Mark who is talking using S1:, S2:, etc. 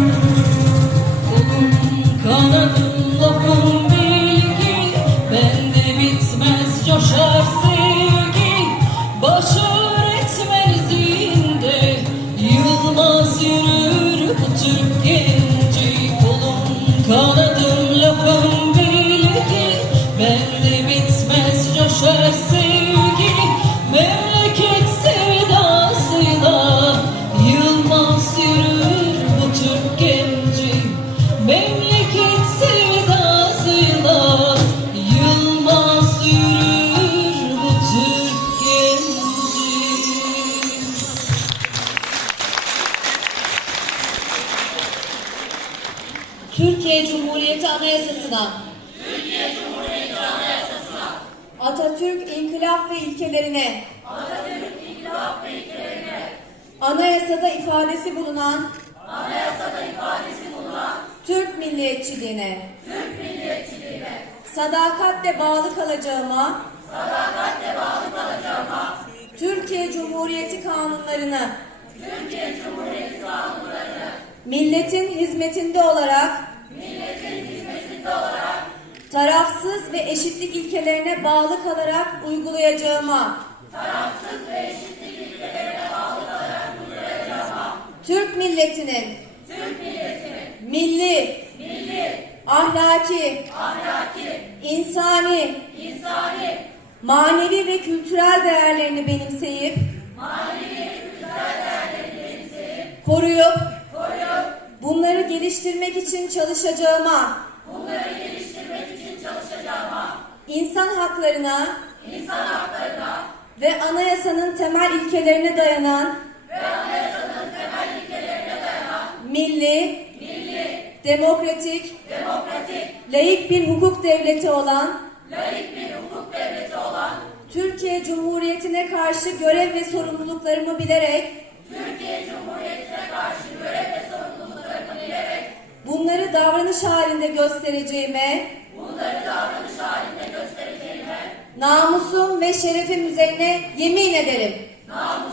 S1: Thank you.
S2: Türkiye Cumhuriyeti Anayasası'na
S3: Türkiye Cumhuriyeti Anayasası'na
S2: Atatürk İnkılap ve İlkelerine,
S3: Atatürk İnkılap ve ilkelerine
S2: Anayasada ifadesi bulunan
S3: Anayasada ifadesi bulunan
S2: Türk milliyetçiliğine
S3: Türk milliyetçiliğine
S2: Sadakatle bağlı kalacağıma
S3: Sadakatle bağlı kalacağıma
S2: Türkiye Cumhuriyeti kanunlarına
S3: Türkiye Cumhuriyeti kanunlarına
S2: Milletin hizmetinde olarak tarafsız ve eşitlik ilkelerine bağlı kalarak uygulayacağıma
S3: tarafsız ve eşitlik ilkelerine bağlı kalarak uygulayacağıma
S2: Türk milletinin
S3: Türk milletinin
S2: milli
S3: milli
S2: ahlaki, ahlaki
S3: ahlaki
S2: insani
S3: insani
S2: manevi ve kültürel değerlerini benimseyip
S3: manevi ve kültürel değerlerini benimseyip
S2: koruyup Bunları geliştirmek için çalışacağıma.
S3: Bunları geliştirmek için çalışacağıma.
S2: İnsan haklarına.
S3: insan haklarına.
S2: Ve anayasanın temel ilkelerine dayanan.
S3: Ve anayasanın temel ilkelerine dayanan.
S2: Milli.
S3: Milli.
S2: Demokratik.
S3: Demokratik.
S2: laik bir hukuk devleti olan.
S3: laik bir hukuk devleti olan.
S2: Türkiye Cumhuriyeti'ne karşı görev ve sorumluluklarımı bilerek.
S3: Türkiye Cumhuriyeti.
S2: Bunları davranış halinde göstereceğime
S3: Bunları davranış halinde göstereceğime
S2: namusum ve şerefim üzerine yemin ederim.
S3: Namusum